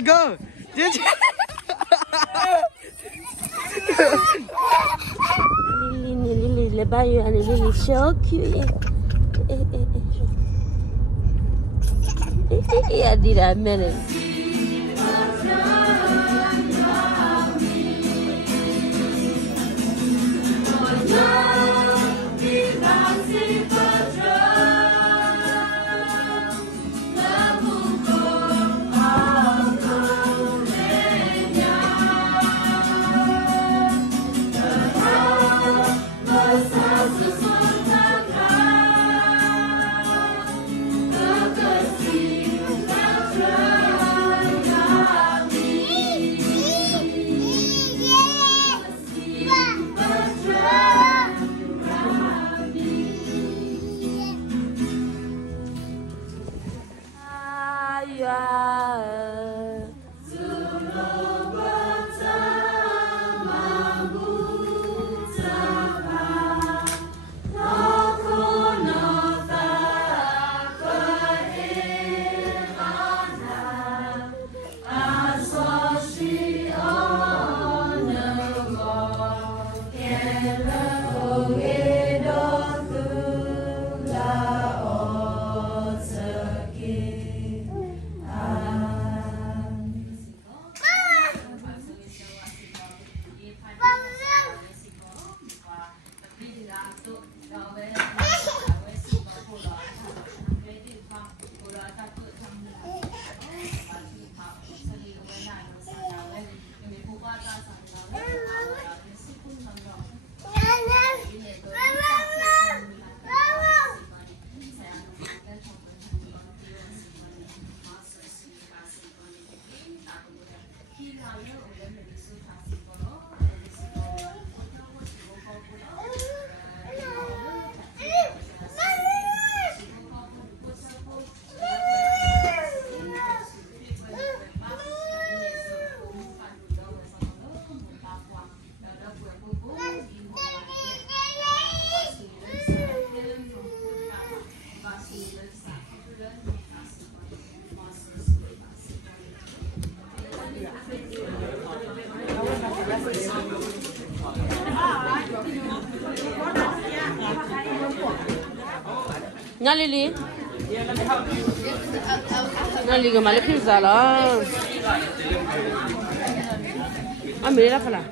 姐哥，姐姐。Lily, le bayo ani Lily so cute. Ya dira menen. Nha Lily. Nha Lily cái mà lấy pizza đó. Anh mới ra phải là.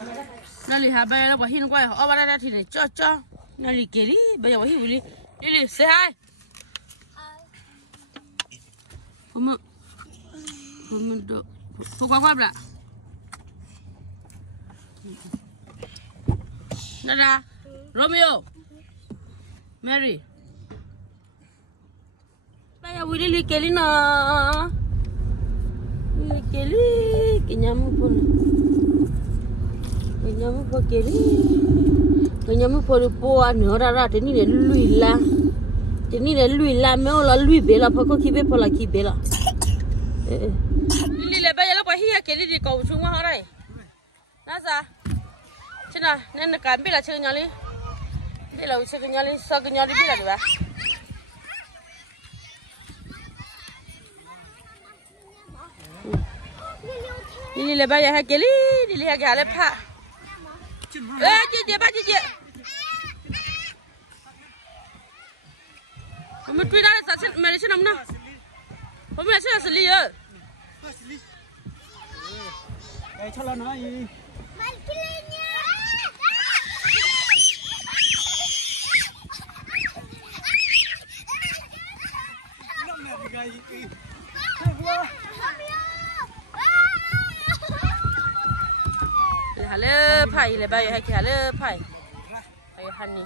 Nha Lily hai bé nó bảo hin quay họ bắt ra thì này cho. Nha Lily kể đi, bây giờ bảo hin Lily. Lily say hi. Không được. Không qua bla. Nada. Romeo. Mary. Saya Lily Kelly na. Lily Kelly, kenyamu pun Kelly. Kenyamu pun puan orang ni le lui la, me ola lui bela, poko kibe pola kibela. Lily le bayar apa hiya Kelly di kau cuma orang. Nasa, cina, nenek ambil lah cina nyali. Bila usia kenyali, sekenyali bila dia. Lily le bayar hai Kelly, Lily hai gale pa. Jeje. Kamu tu dah sahaja Malaysia namna. Kamu Malaysia asli ya. Cái cho nó gì? Halo pai le bayar hai halo pai. Hai hani.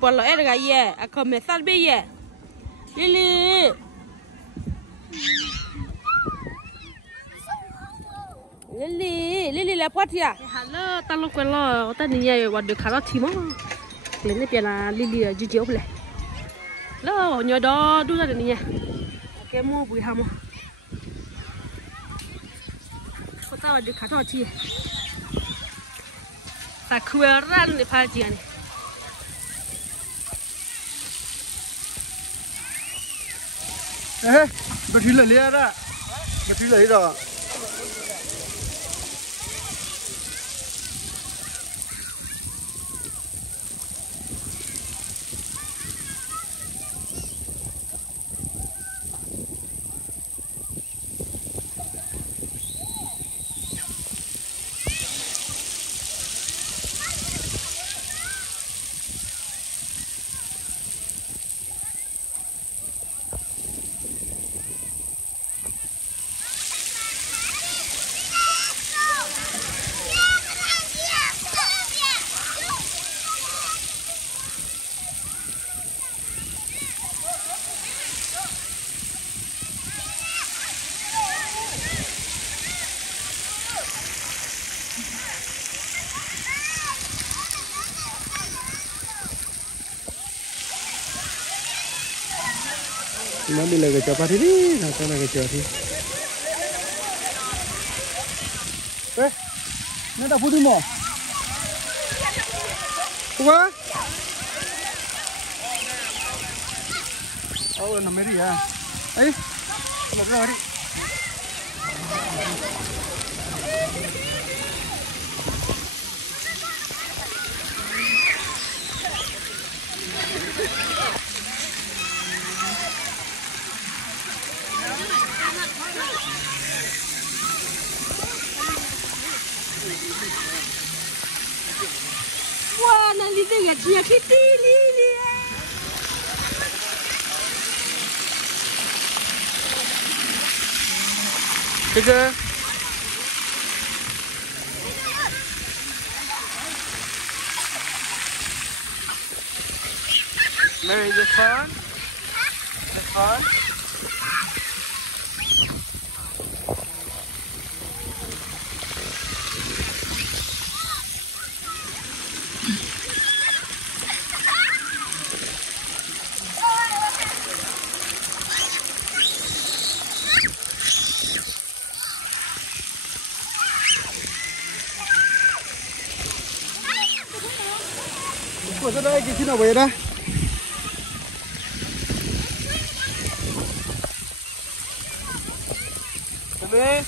Boleh ada gaya. Aku mesal biye. Lily. Lily lepas ya. Halo, tahu kalau tadi ni waduh kalau timah. Ini piala Lily jujur boleh. Lo nyodo dulu ada ni ya. Oke mau bui hamu. Kau tahu waduh kalau ti. Tak kueran ni pagi ni. bật thủy lợi liền đó, bật thủy lợi rồi. Nó đi lại cái chợ đi đi, nào cái này cái chợ đi. Ê, nó đã phụ đi mò. Quá. Nằm mấy đi à? Ấy, một rồi đi. Wow, nó đi đây cái gì cái đi đi. Cái gì? Mary, the fun? The fun? Ủa sao đây, khi nào về đây? Về.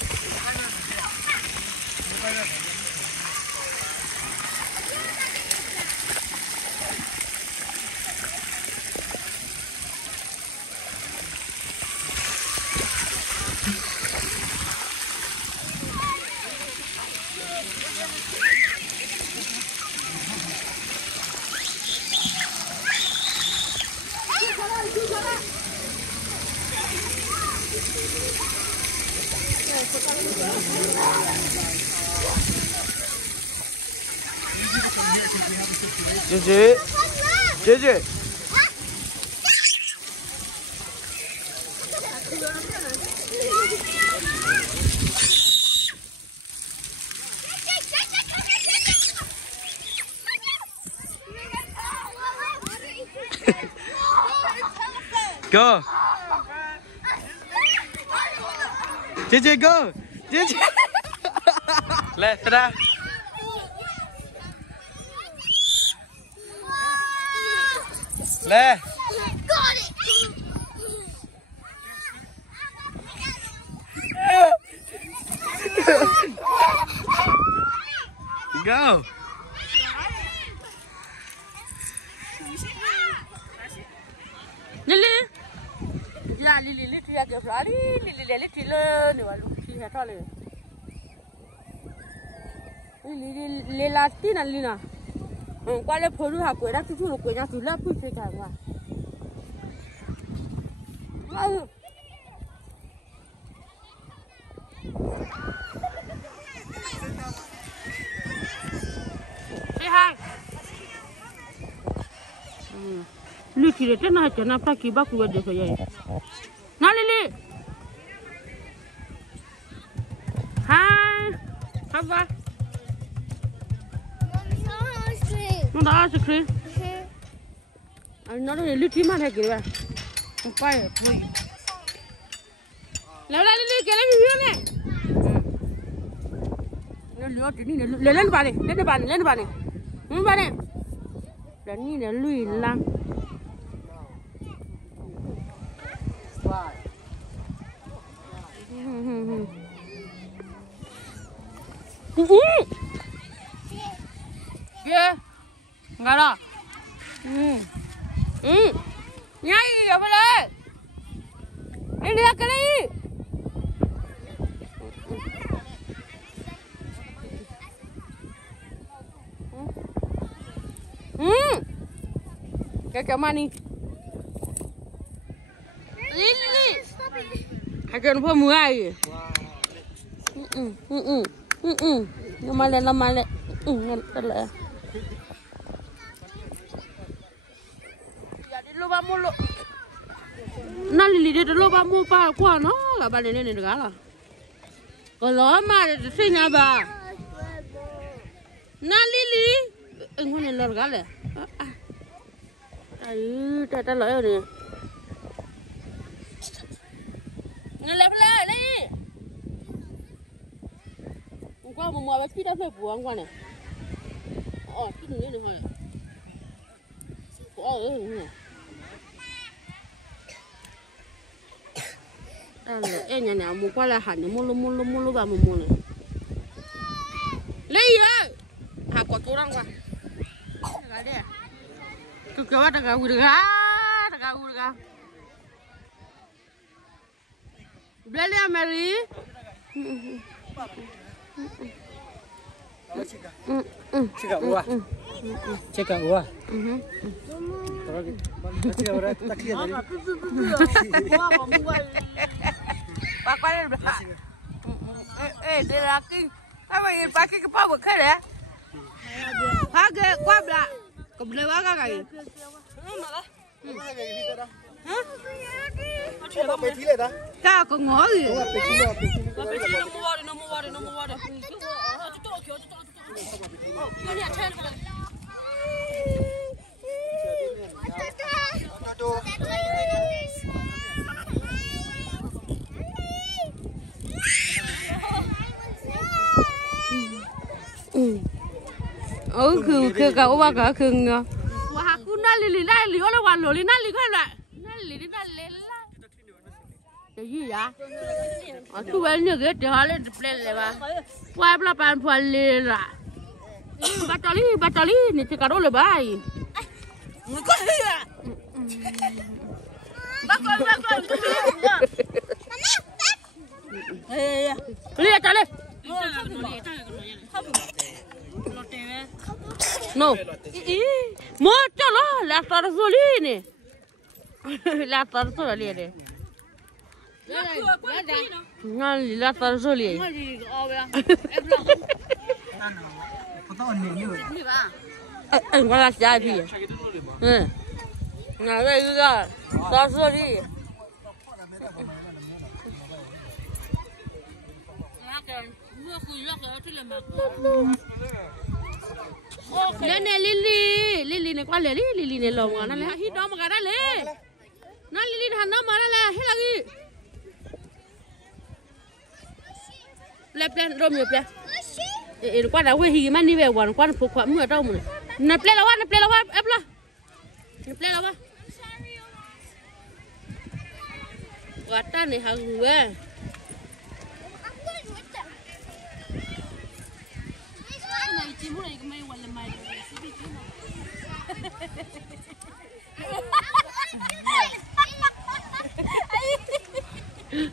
Gigi. Go. Gigi, go. Gigi. Let's try. Lê. Go. Lily. Ya Lily little ya get ready. Lily little learn. You are looking here tall. Lily Latina Lina. Qual é o problema? A coisa que tu não conhece, tu lá por ficar lá. Say hi. Lily, tu n'as pas qui va courir de faire. Non, Lily. Hi. How va? Nó đã ice cream. Nó là lít mà này kìa. Không phải thôi. Lấy ra đi cái này như này. Lên bàn này, lên bàn này. Lên bàn này. Lên như này lùi lăng. Enggak ada. Nyai apa le? Ini dia kali. Kakak mana ni? Lili. Kakak nampak muai. Nama le. Terlah. Jadi lupa mulu. Nah Lili dia lupa mu pa kuah no, lah balik ni negara. Kalau ama dia sini apa? Nah Lili, enggak ni negara. Ayu, tak tahu lah ni. Ngelap lah ni. Kau mau apa sih dah buang kau ni? Oh, ini ni hoi. Oh, dah ni mau kau lah han, mulu ba mulu. Lei, aku turang kau. Ada dia. Tu kau ada kau udah. Beli Mary. Cika uah. Cika uah. Tak kira tadi. Pakai dah. Dia laki. Apa yang pakai ke power ke dia? Harga kau bela. Kau bela apa kau? Mana? Apa peti le dah? Tak kau ngori. No more.คือkauว่าก็คือเงาว่ากูน่าลิน่าลิอะไรวะลิน่าลิก็แหละน่าลิละจะยี่ยะตัวเองเนี่ยก็จะหาเล่นเปล่าเลยว่ะว่าเปล่าปานพวนเลยล่ะบัตรลีนี่จะกระโดดเลยบ้ายมึงก็เหี้ยบักเฮ้ยเรียกจังเลยNo. Mau calo, lapar soli ni. Lapar soli ni. Ngali lapar soli. Ngali awak. Foto ni ni. Kalau siapa? Ngali juga lapar soli. Nene Lili ni kuala Lili ni lom kan? Nene hidup makara le. Nene Lili ni hanam makara le. Hei lagi. Leplan Romeo pla. Kuala gue himan ni bewan kuala pukul mu ada mu. Neplan lawan apa? Neplan apa? Kata ni hang gue.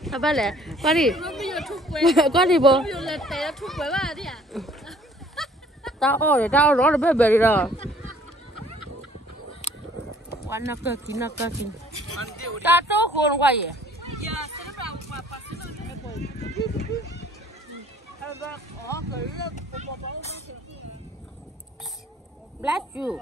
Apa le? Kau ni bo? Tao rõ là bé bể rồi. Quán nó cơ kín. Ta tốt khôn quá vậy. Bless you.